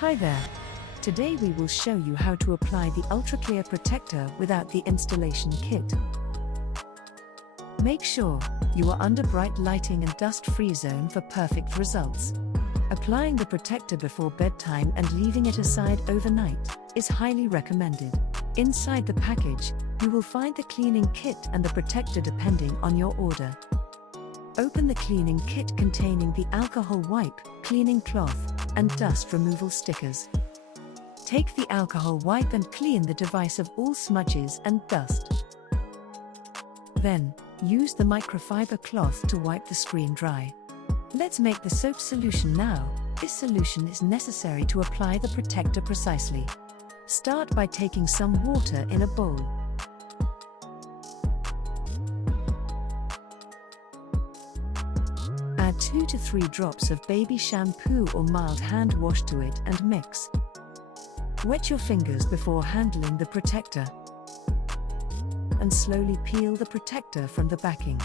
Hi there. Today we will show you how to apply the ultra clear protector without the installation kit. Make sure you are under bright lighting and dust-free zone for perfect results. Applying the protector before bedtime and leaving it aside overnight is highly recommended. Inside the package, you will find the cleaning kit and the protector depending on your order. Open the cleaning kit containing the alcohol wipe, cleaning cloth, and dust removal stickers. Take the alcohol wipe and clean the device of all smudges and dust. Then, use the microfiber cloth to wipe the screen dry. Let's make the soap solution now. This solution is necessary to apply the protector precisely. Start by taking some water in a bowl. Add 2 to 3 drops of baby shampoo or mild hand wash to it and mix. Wet your fingers before handling the protector. And slowly peel the protector from the backing.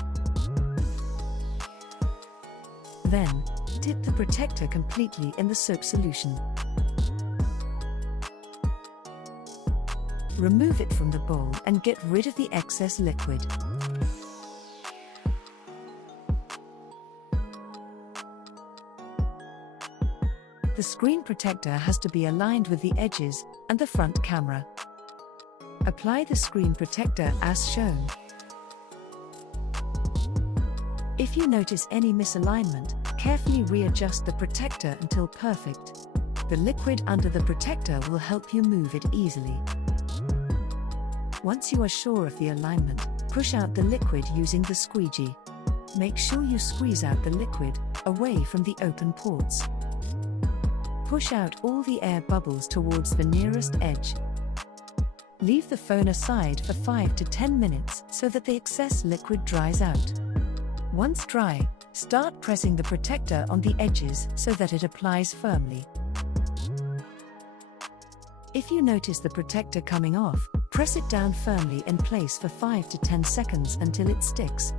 Then, dip the protector completely in the soap solution. Remove it from the bowl and get rid of the excess liquid. The screen protector has to be aligned with the edges and the front camera. Apply the screen protector as shown. If you notice any misalignment, carefully readjust the protector until perfect. The liquid under the protector will help you move it easily. Once you are sure of the alignment, push out the liquid using the squeegee. Make sure you squeeze out the liquid away from the open ports. Push out all the air bubbles towards the nearest edge. Leave the phone aside for 5 to 10 minutes so that the excess liquid dries out. Once dry, start pressing the protector on the edges so that it applies firmly. If you notice the protector coming off, press it down firmly in place for 5 to 10 seconds until it sticks.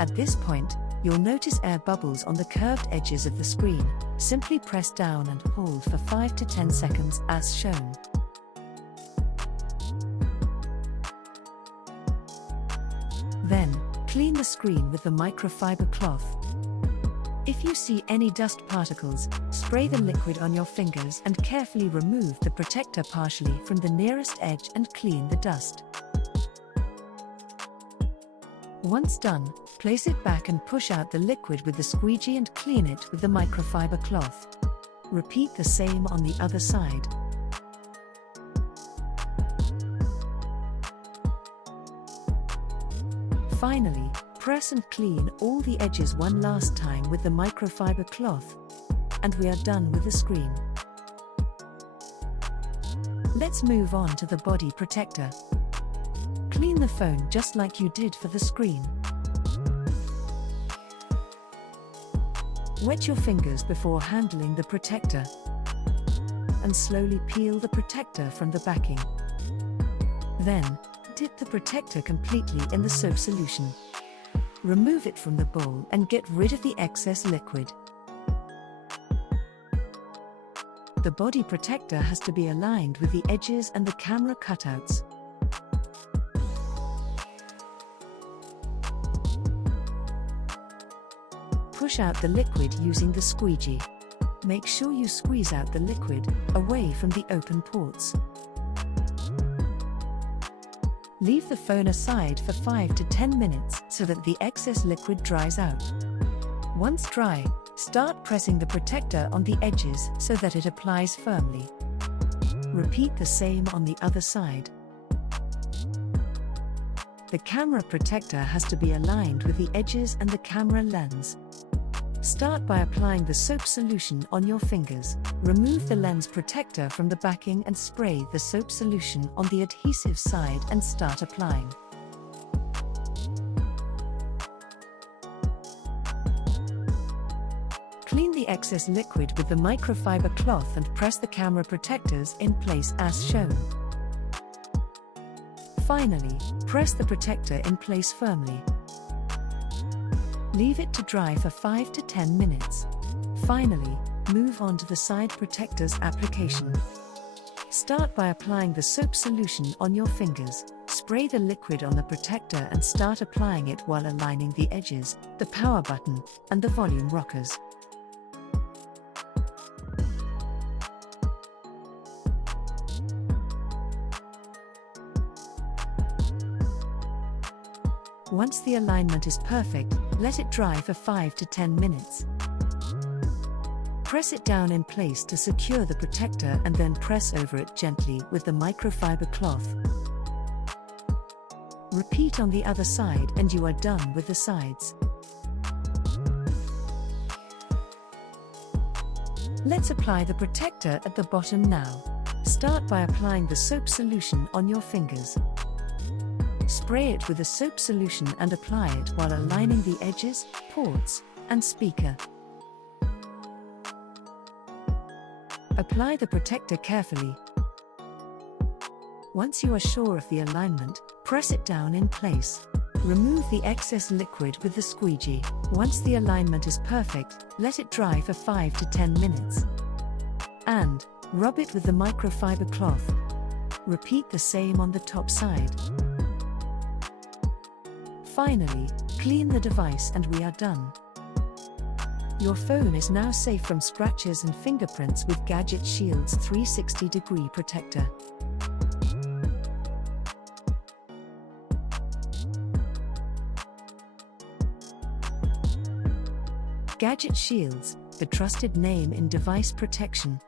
At this point, you'll notice air bubbles on the curved edges of the screen. Simply press down and hold for 5 to 10 seconds as shown. Then, clean the screen with the microfiber cloth. If you see any dust particles, spray the liquid on your fingers and carefully remove the protector partially from the nearest edge and clean the dust. Once done, place it back and push out the liquid with the squeegee and clean it with the microfiber cloth. Repeat the same on the other side. Finally, press and clean all the edges one last time with the microfiber cloth. And we are done with the screen. Let's move on to the body protector. Clean the phone just like you did for the screen. Wet your fingers before handling the protector. And slowly peel the protector from the backing. Then, dip the protector completely in the soap solution. Remove it from the bowl and get rid of the excess liquid. The body protector has to be aligned with the edges and the camera cutouts. Push out the liquid using the squeegee. Make sure you squeeze out the liquid away from the open ports. Leave the phone aside for 5 to 10 minutes so that the excess liquid dries out. Once dry, start pressing the protector on the edges so that it applies firmly. Repeat the same on the other side. The camera protector has to be aligned with the edges and the camera lens. Start by applying the soap solution on your fingers. Remove the lens protector from the backing and spray the soap solution on the adhesive side and start applying. Clean the excess liquid with the microfiber cloth and press the camera protectors in place as shown. Finally, press the protector in place firmly. Leave it to dry for 5 to 10 minutes. Finally, move on to the side protectors application. Start by applying the soap solution on your fingers. Spray the liquid on the protector and start applying it while aligning the edges, the power button, and the volume rockers. Once the alignment is perfect, let it dry for 5 to 10 minutes. Press it down in place to secure the protector and then press over it gently with the microfiber cloth. Repeat on the other side and you are done with the sides. Let's apply the protector at the bottom now. Start by applying the soap solution on your fingers. Spray it with the soap solution and apply it while aligning the edges, ports, and speaker. Apply the protector carefully. Once you are sure of the alignment, press it down in place. Remove the excess liquid with the squeegee. Once the alignment is perfect, let it dry for 5 to 10 minutes. And rub it with the microfiber cloth. Repeat the same on the top side. Finally, clean the device and we are done. Your phone is now safe from scratches and fingerprints with GadgetShieldz 360-degree protector. GadgetShieldz, the trusted name in device protection.